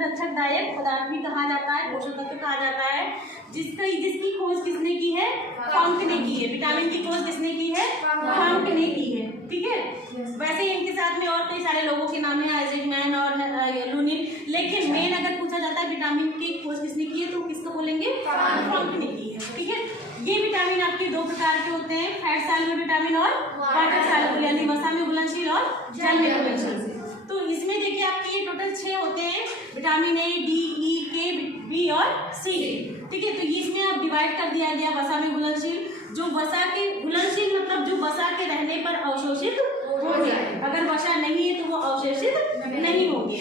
संरक्षकदायक पदार्थ भी कहा जाता है, पोषक तत्व कहा जाता है, जिसकी खोज किसने की है? फंक ने की है। विटामिन की खोज किसने की है? फंक ने की है। ठीक है, वैसे ही इनके साथ में और कई सारे लोगों के नाम है, आइजैक मैन और लुनिन, लेकिन मेन अगर पूछा जाता है विटामिन की खोज किसने की है तो किसको बोलेंगे? फंक ने की है। ठीक है, ये विटामिन आपके दो प्रकार के होते हैं, फैट सॉल्युबल विटामिन और वाटर सॉल्युबल, यानी वसा में घुलनशील और जल में घुलनशील। तो इसमें देखिए आपके ये टोटल 6 होते हैं, विटामिन ए, डी, ई, के, बी और सी। ठीक है, तो इसमें अब डिवाइड कर दिया गया वसा में घुलनशील, जो वसा के घुलनशील मतलब जो वसा के रहने पर अवशोषित होंगे, अगर वसा नहीं है तो वो अवशोषित नहीं होंगे।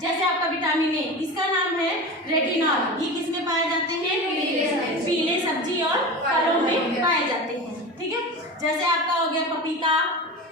जैसे आपका विटामिन ए, इसका नाम है रेटिनॉल, ये किसमें पाए जाते हैं? पीले सब्जी और फलों में पाए जाते हैं। ठीक है, जैसे आपका हो गया पपीता,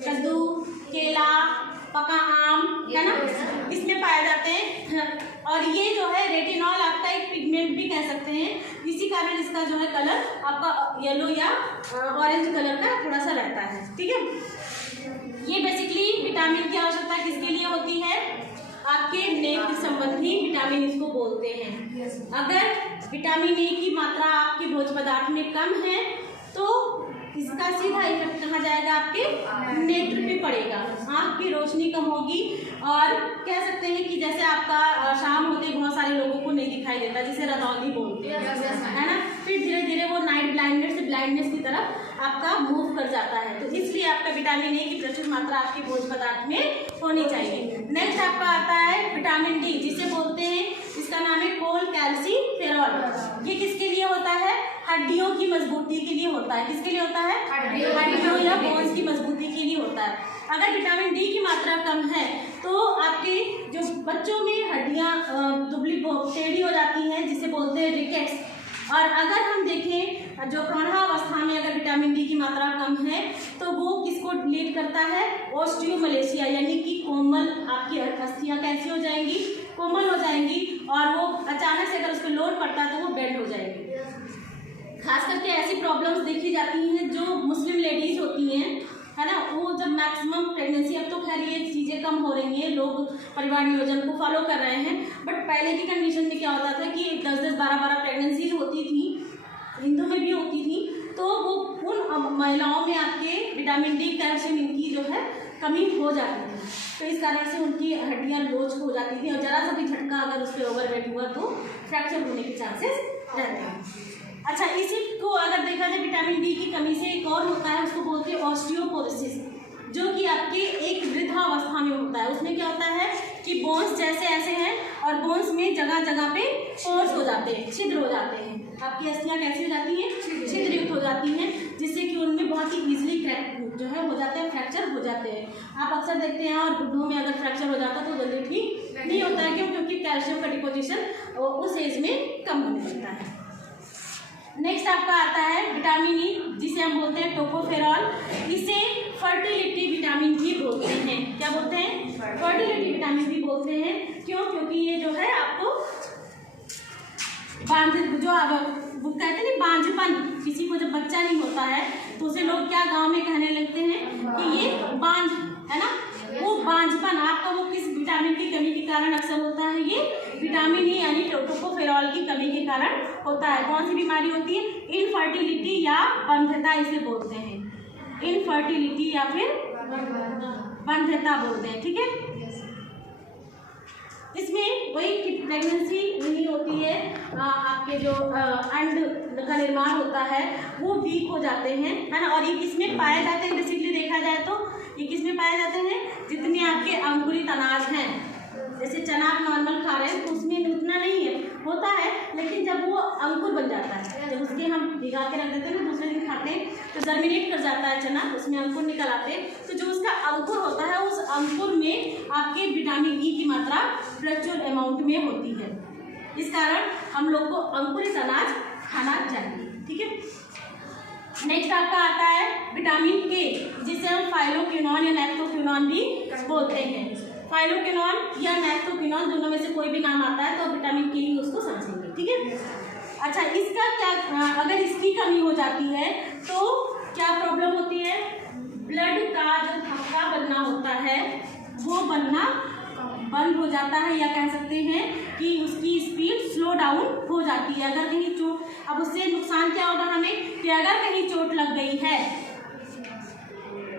कद्दू, केला, पका आम, है ना, इसमें पाए जाते हैं। और ये जो है रेटिनॉल आपका एक पिगमेंट भी कह सकते हैं, इसी कारण इसका जो है कलर आपका येलो या ऑरेंज कलर का थोड़ा सा रहता है। ठीक है, ये बेसिकली विटामिन की आवश्यकता किसके लिए होती है? आपके नेत्र संबंधी विटामिन इसको बोलते हैं। अगर विटामिन ए की मात्रा आपके भोज्य पदार्थ में कम है तो इसका सीधा इफेक्ट कहाँ जाएगा? आपके नेत्र पे पड़ेगा, आँख की रोशनी कम होगी, और कह सकते हैं कि जैसे आपका शाम होते बहुत सारे लोगों को नहीं दिखाई देता, जिसे रतौंधी बोलते हैं, है ना, फिर धीरे धीरे वो नाइट ब्लाइंडनेस से ब्लाइंडनेस की तरफ आपका मूव कर जाता है। तो इसलिए आपका विटामिन ए की प्रचुर मात्रा आपके भोज्य पदार्थ में होनी चाहिए। नेक्स्ट आपका आता है विटामिन डी, जिसे बोलते हैं, इसका नाम है कोलकैल्सिफेरॉल। ये किसके लिए होता है? हड्डियों की मजबूती के लिए होता है। किसके लिए होता है? हड्डियों या बोन्स की मजबूती के लिए होता है। अगर विटामिन डी की मात्रा कम है तो आपके जो बच्चों में हड्डियां दुबली टेढ़ी हो जाती हैं, जिसे बोलते हैं रिकेट्स। और अगर हम देखें जो प्रौढ़ावस्था में अगर विटामिन डी की मात्रा कम है तो वो किसको लीड करता है? ऑस्टियोमलेशिया, यानी कि कोमल आपकी अस्थियां कैसी हो जाएंगी? कोमल हो जाएंगी, और वो अचानक से अगर उस पर लोड पड़ता है तो वो बेंड हो जाएगी। खास करके ऐसी प्रॉब्लम्स देखी जाती हैं जो मुस्लिम लेडीज होती हैं, है ना, वो जब मैक्सिमम प्रेगनेंसी, अब तो खैर ये चीज़ें कम हो रही हैं, लोग परिवार नियोजन को फॉलो कर रहे हैं, बट पहले की कंडीशन में क्या होता था कि 10-10, 12-12 प्रेगनेंसीज होती थी, हिंदू में भी होती थी, तो वो उन महिलाओं में आपके विटामिन डी, कैल्शियम इनकी जो है कमी हो जाती थी। तो इस कारण से उनकी हड्डियाँ लोच हो जाती थी, और ज़रा सा भी झटका अगर उस पर ओवरवेट हुआ तो फ्रैक्चर होने के चांसेस रहते हैं। अच्छा, इसी को अगर देखा जाए विटामिन डी की कमी से एक और होता है, उसको बोलते हैं ऑस्टियोपोरोसिस, जो कि आपके एक वृद्धावस्था में होता है। उसमें क्या होता है कि बोन्स जैसे ऐसे हैं और बोन्स में जगह जगह पे पोर्स हो जाते हैं, छिद्र हो जाते हैं। आपकी अस्थियाँ कैसी हो जाती हैं? छिद्रयुक्त हो जाती हैं, जिससे कि उनमें बहुत ही ईजिली क्रैक जो है हो जाते हैं, फ्रैक्चर हो जाते हैं। आप अक्सर देखते हैं, और बुढ़ों में अगर फ्रैक्चर हो जाता है तो जल्दी ठीक नहीं होता है। क्यों? क्योंकि कैल्शियम का डिपोजिशन उस एज में कम होने लगता है। नेक्स्ट आपका आता है विटामिन ई, जिसे हम बोलते हैं टोकोफेरॉल। इसे फर्टिलिटी विटामिन भी बोलते हैं। क्या बोलते हैं? फर्टिलिटी विटामिन भी बोलते हैं। क्यों? क्योंकि ये जो है आपको वो कहते हैं बांझपन, किसी को जब बच्चा नहीं होता है तो उसे लोग क्या गांव में कहने लगते हैं कि ये बांझ है ना, वो बांझपन आपका वो किस विटामिन की कमी के कारण अक्सर होता है? ये विटामिन ई यानी टोकोफेरॉल की कमी के कारण होता है। कौन सी बीमारी होती है? इनफर्टिलिटी या बंध्यता इसे बोलते हैं, इनफर्टिलिटी या फिर बंध्यता बोलते हैं। ठीक है, इसमें वही कि प्रेगनेंसी नहीं होती है, आपके जो अंड का निर्माण होता है वो वीक हो जाते हैं, है ना। और ये किसमें पाए जाते हैं? बेसिकली देखा जाए तो ये किसमें पाए जाते हैं? जितने आपके अंकुरित अनाज हैं, जैसे चना आप नॉर्मल खा रहे हैं तो उसमें उतना नहीं है, होता है, लेकिन जब वो अंकुर बन जाता है, जब उसके हम भिगा के रख देते हैं ना, दूसरे दिन खाते हैं तो जर्मिनेट कर जाता है चना, उसमें अंकुर निकल आते हैं। तो जो उसका अंकुर होता है, उस अंकुर में आपके विटामिन ई की मात्रा प्रचुर अमाउंट में होती है। इस कारण हम लोग को अंकुरित अनाज खाना चाहिए। ठीक है, नेक्स्ट आपका आता है विटामिन के, जिसे हम फाइलोक्विनोन या नैप्थोक्विनोन भी बोलते हैं। फाइलोक्विनोन या नैप्थोक्विनोन दोनों में से कोई भी नाम आता है तो विटामिन के ही उसको समझेंगे। ठीक है, अच्छा, इसका क्या, अगर इसकी कमी हो जाती है तो क्या प्रॉब्लम होती है? ब्लड का जो थक्का बनना होता है वो बनना बंद हो जाता है, या कह सकते हैं कि उसकी स्पीड स्लो डाउन हो जाती है। अगर कहीं चोट, अब उससे नुकसान क्या होगा हमें कि अगर कहीं चोट लग गई है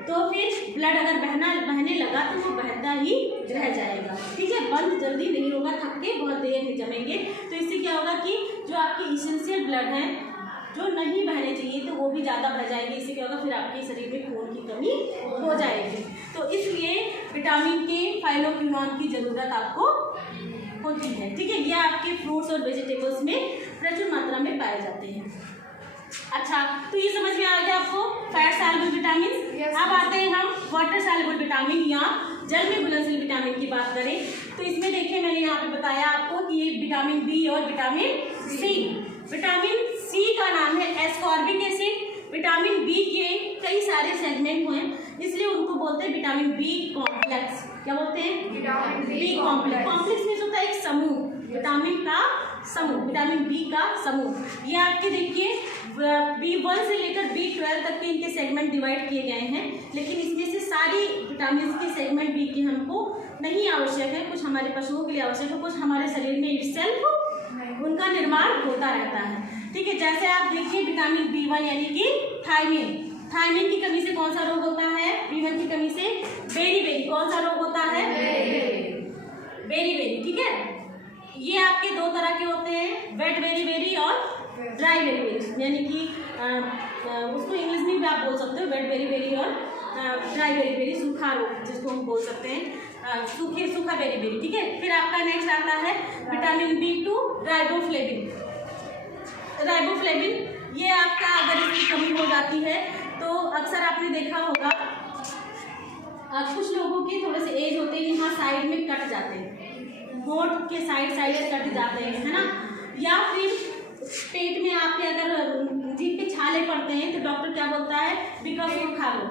तो फिर ब्लड अगर बहने लगा तो वो बहता ही रह जाएगा, ठीक है। बंद जल्दी नहीं होगा, थक्के बहुत देर में जमेंगे, तो इससे क्या होगा कि जो आपके इसेंशियल ब्लड हैं जो नहीं बहने चाहिए तो वो भी ज़्यादा बह जाएंगे। इससे क्या होगा फिर आपके शरीर में खून की कमी हो जाएगी। तो इसलिए विटामिन के, फाइलोक्विनोन की ज़रूरत आपको होती है, ठीक है। यह आपके फ्रूट्स और वेजिटेबल्स में प्रचुर मात्रा में पाए जाते हैं। अच्छा, तो ये समझ में आ गया आपको फैट सॉल्युबल विटामिन। अब आते हैं हम वाटर सॉल्युबल विटामिन या जल में घुलनशील विटामिन की बात करें तो इसमें देखिए मैंने यहाँ पे बताया आपको कि ये विटामिन बी और विटामिन सी। विटामिन सी का नाम है एस्कॉर्बिक एसिड। विटामिन बी के कई सारे सेगमेंट हुए इसलिए उनको बोलते हैं विटामिन बी कॉम्प्लेक्स। क्या बोलते हैं? B complex. कॉम्प्लेक्स में होता है एक समूह, विटामिन का समूह, विटामिन बी का समूह। ये आपके देखिए B1 से लेकर B12 तक के इनके सेगमेंट डिवाइड किए गए हैं, लेकिन इसमें से सारी विटामिन के सेगमेंट बी के हमको नहीं आवश्यक है। कुछ हमारे पशुओं के लिए आवश्यक है, कुछ हमारे शरीर में इटसेल्फ उनका निर्माण होता रहता है, ठीक है। जैसे आप देखिए विटामिन B1 यानी कि थायमिन, थायमिन की कमी से कौन सा रोग होता है? B1 की कमी से बेरी, कौन सा रोग होता है? बेरी, ठीक है। ये आपके दो तरह के होते हैं, वेट बेरी और ड्राई बेरी, यानी कि उसको इंग्लिश में भी आप बोल सकते हो वेट बेरी और ड्राई बेरी, सूखा रोग जिसको हम बोल सकते हैं, सूखा बेरी, ठीक है। फिर आपका नेक्स्ट आता है विटामिन B2 राइबोफ्लेविन। ये आपका अगर इसकी कमी हो जाती है तो अक्सर आपने देखा होगा कुछ लोगों के थोड़े से एज होते हैं, यहाँ साइड में कट जाते हैं, होंठ के साइड से कट जाते हैं, है ना। या फिर पेट में आपके अगर जीभ पे छाले पड़ते हैं तो डॉक्टर क्या बोलता है? बिकासूर खा लो।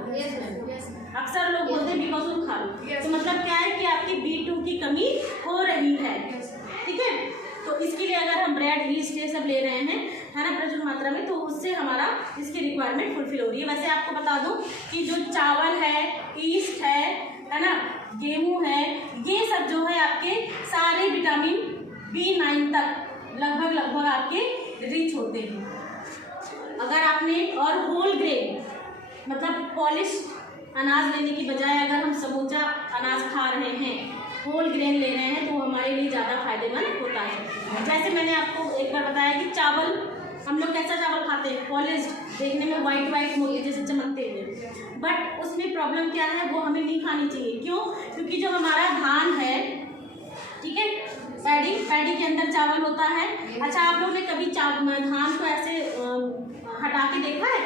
अक्सर लोग बोलते हैं बिकासूर खा लो। तो मतलब क्या है कि आपकी B2 की कमी हो रही है, ठीक है। तो इसके लिए अगर हम ब्रेड, ईस्ट ये सब ले रहे हैं, है ना, प्रचुर मात्रा में, तो उससे हमारा इसकी रिक्वायरमेंट फुलफिल हो रही है। वैसे आपको बता दूं कि जो चावल है, ईस्ट है ना, गेहूँ है, ये सब जो है आपके सारे विटामिन B9 तक लगभग आपके रिच होते हैं। अगर आपने और होल ग्रेन मतलब पॉलिश अनाज लेने की बजाय अगर हम समूचा अनाज खा रहे हैं, होल ग्रेन ले रहे हैं, तो हमारे लिए ज़्यादा फायदेमंद होता है। जैसे मैंने आपको एक बार बताया कि चावल, हम लोग कैसा चावल खाते हैं? पॉलिश्ड, देखने में वाइट मोटे जैसे चमकते हुए, बट उसमें प्रॉब्लम क्या है? वो हमें नहीं खानी चाहिए। क्यों? क्योंकि जो हमारा धान है, ठीक है, पैडी के अंदर चावल होता है। अच्छा, आप लोग ने कभी धान को ऐसे हटा के देखा है?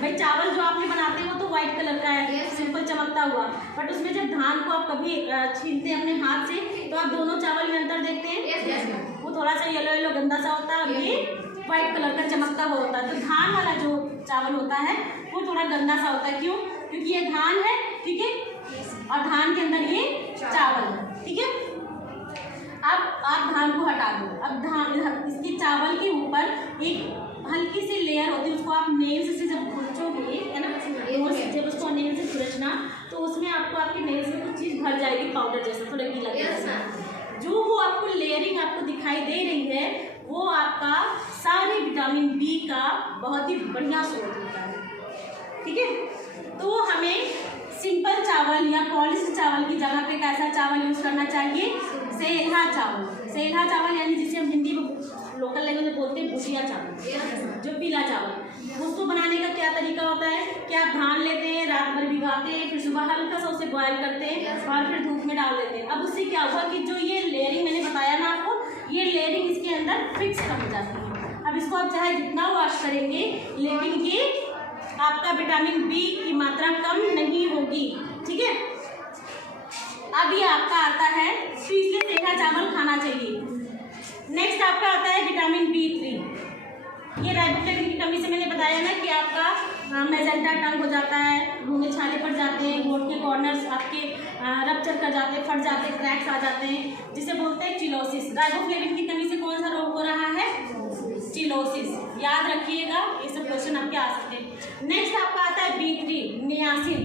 भाई चावल जो आपने बनाते हैं वो तो व्हाइट कलर का है, सिंपल चमकता हुआ, बट उसमें जब धान को आप कभी छीलते हैं अपने हाथ से तो आप दोनों चावल में अंतर देखते हैं, वो थोड़ा सा येलो गंदा सा होता है और ये व्हाइट कलर का चमकता हुआ होता है। तो धान वाला जो चावल होता है वो थोड़ा गंदा सा होता है। क्यों? क्योंकि ये धान है, ठीक है, और धान के अंदर ये चावल है, ठीक है। अब आप धान को हटा दो, अब इसके चावल के ऊपर एक हल्की सी लेयर होती है, उसको आप नेल्स से जब खुरचोगे, है ना, जब उसको नेल से खुरचना तो उसमें आपको आपके नेल्स में कुछ चीज़ भर जाएगी, पाउडर जैसा, थोड़ा गीला जैसा। जो वो आपको लेयरिंग आपको दिखाई दे रही है वो आपका सारे विटामिन बी का बहुत ही बढ़िया स्रोत होता है, ठीक है। तो हमें सिंपल चावल या पॉलिश्ड चावल की जगह पे कैसा चावल यूज़ करना चाहिए? सेल्हा चावल यानी जिसे हम हिंदी में लोकल लैंग्वेज में बोलते हैं भुजिया चावल, जो पीला चावल। उसको बनाने का क्या तरीका होता है कि आप धान लेते हैं, रात भर भिगाते हैं, फिर सुबह हल्का सा उसे बॉयल करते हैं और फिर धूप में डाल देते हैं। अब उससे क्या हुआ कि जो ये लेयरिंग मैंने बताया ना आपको, ये लेयरिंग इसके अंदर फिक्स हो जाती है। अब इसको आप चाहे जितना वॉश करेंगे लेकिन ये आपका विटामिन बी की मात्रा कम नहीं होगी, ठीक है। अब ये आपका आता है, तो इसलिए सेल्हा चावल खाना चाहिए। नेक्स्ट आपका आता है विटामिन B3। ये राइबोफ्लेविन की कमी से मैंने बताया ना कि आपका मैजेंटा टंग हो जाता है, मुंह में छाले पड़ जाते हैं, होंठ के कॉर्नर्स आपके रप्चर कर जाते हैं, फट जाते हैं, क्रैक्स आ जाते हैं, जिसे बोलते हैं चिलोसिस। राइबोफ्लेविन की कमी से कौन सा रोग हो रहा है? चिलोसिस। याद रखिएगा, ये सब क्वेश्चन आपके आ सकते हैं। नेक्स्ट आपका आता है B3 नियासिन।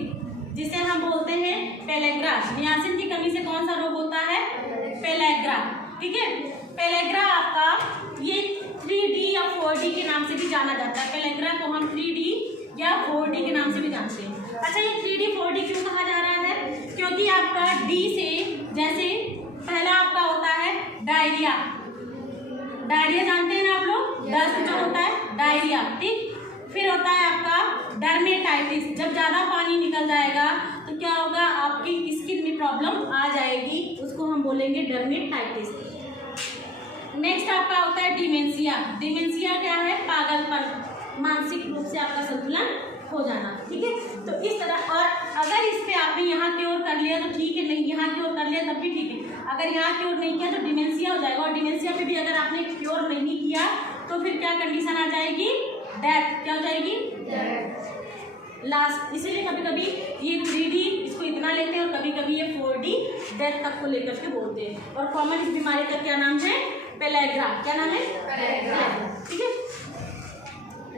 जिसे हम बोलते हैं पेलेग्रा। नियासिन की कमी से कौन सा रोग होता है? पेलेग्रा। ठीक है, पेलेग्रा आपका ये 3D या 4D के नाम से भी जाना जाता है। पेलेग्रा को हम 3D या 4D के नाम से भी जानते हैं। अच्छा, ये 3D 4D क्यों कहा जा रहा है? क्योंकि आपका D से, जैसे पहला आपका होता है डायरिया। डायरिया जानते हैं ना आप लोग, दस्त जो होता है डायरिया। ठीक, फिर होता है आपका डर्मेटाइटिस। जब ज़्यादा पानी निकल जाएगा तो क्या होगा, आपकी स्किन में प्रॉब्लम आ जाएगी, उसको हम बोलेंगे डर्मेटाइटिस। नेक्स्ट आपका होता है डिमेंशिया। डिमेंशिया क्या है? पागलपन, मानसिक रूप से आपका संतुलन हो जाना। ठीक है, तो इस तरह, और अगर इस पे आपने यहाँ क्योर कर लिया तो ठीक है, नहीं यहाँ क्योर कर लिया तब भी ठीक है। अगर यहाँ क्योर नहीं किया तो डिमेंशिया हो जाएगा, और डिमेंशिया पे भी अगर आपने क्योर नहीं किया तो फिर क्या कंडीशन आ जाएगी? डेथ। क्या हो जाएगी? लास्ट। इसीलिए कभी कभी ये 3D इसको इतना लेते हैं और कभी कभी ये 4D डेथ तक को लेकर के बोलते हैं। और कॉमन इस बीमारी का क्या नाम है? पेलेग्रा। क्या नाम है? पेलेग्रा। ठीक है,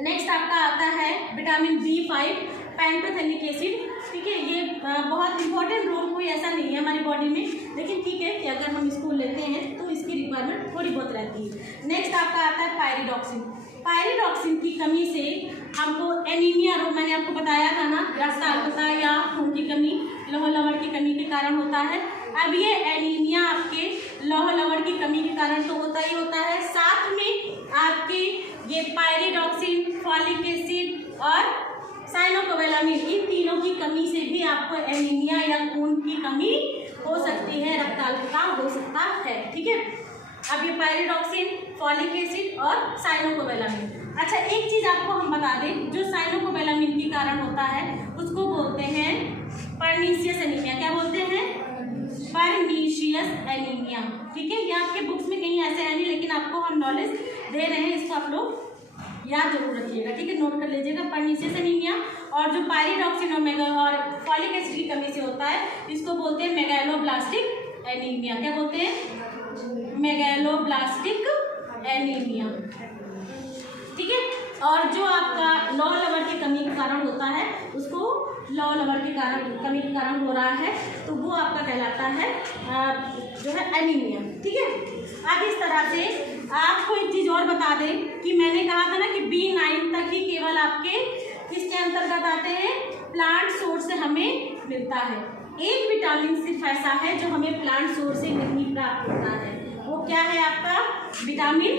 नेक्स्ट आपका आता है विटामिन B5 पैंटोथेनिक एसिड। ठीक है, ये बहुत इंपॉर्टेंट रोल कोई ऐसा नहीं है हमारी बॉडी में, लेकिन ठीक है कि अगर हम इसको लेते हैं तो इसकी रिक्वायरमेंट थोड़ी बहुत रहती है। नेक्स्ट आपका आता है पायरिडॉक्सिन। पायरिडॉक्सिन की कमी से हमको एनीमिया रोग, मैंने आपको बताया था ना, रक्तअल्पता या खून की कमी, लौह लवण की कमी के कारण होता है। अब ये एनीमिया आपके लौह लवण की कमी के कारण तो होता ही होता है, साथ में आपके ये पायरिडॉक्सिन, फॉलिक एसिड और साइनोकोबालामिन, इन तीनों की कमी से भी आपको एनीमिया या खून की कमी हो सकती है, रक्तअल्पता हो सकता है। ठीक है, अब ये पायरिडॉक्सिन, फॉलिक एसिड और साइनोकोबालामिन। अच्छा, एक चीज आपको हम बता दें, जो साइनोकोबालामिन के कारण होता है उसको बोलते हैं परनीशियस एनीमिया। क्या बोलते हैं? Pernicious anaemia. ठीक है, ये आपके बुक्स में कहीं ऐसे है नहीं, लेकिन आपको हम नॉलेज दे रहे हैं, इसको आप लोग याद जरूर रखिएगा। ठीक है, नोट कर लीजिएगा। परनीशियस एनीमिया, और जो पायरिडॉक्सिन और फॉलिक एसिड की कमी से होता है इसको बोलते हैं मेगालोब्लास्टिक एनीमिया। क्या बोलते हैं? Megaloblastic anaemia. ठीक है, और जो आपका लौह लवण की कमी के कारण होता है उसको लौह लवण के कारण, कमी के कारण हो रहा है तो वो आपका कहलाता है जो है एनीमिया। ठीक है, अब इस तरह से आपको एक चीज़ और बता दें कि मैंने कहा था ना कि B9 तक ही केवल आपके किसके अंतर्गत आते हैं? प्लांट सोर्स से हमें मिलता है। एक विटामिन सिर्फ ऐसा है जो हमें प्लांट सोर्स से नहीं प्राप्त होता है, वो क्या है आपका? Vitamin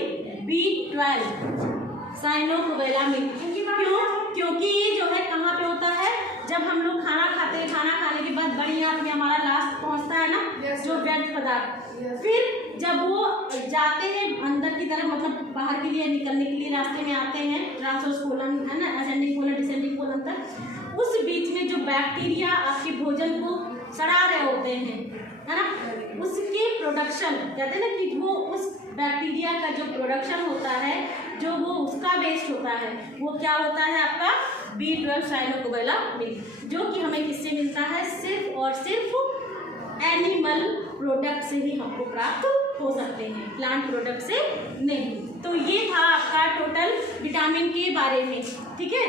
B12 cyanocobalamin. क्यों? क्योंकि ये जो है कहाँ पे होता है? जब हम लोग खाना खाते हैं, खाना खाने के बाद बड़ी आंत में हमारा लास्ट पहुँचता है ना, जो व्यर्थ पदार्थ, फिर जब वो जाते हैं अंदर की तरफ, मतलब बाहर के लिए निकलने के लिए रास्ते में आते हैं, ट्रांसवर्स कोलन है ना, असेंडिंग कोलन डिसेंडिंग कोलन तक, उस बीच में जो बैक्टीरिया आपके भोजन को सड़ा रहे होते हैं, है ना, उसकी प्रोडक्शन, कहते हैं ना कि वो उस बैक्टीरिया का जो प्रोडक्शन होता है, जो वो उसका वेस्ट होता है, वो क्या होता है आपका? B12 साइनोकोबालामिन, जो कि हमें किससे मिलता है? सिर्फ और सिर्फ एनिमल प्रोडक्ट से ही हमको प्राप्त हो सकते हैं, प्लांट प्रोडक्ट से नहीं। तो ये था आपका टोटल विटामिन के बारे में। ठीक है,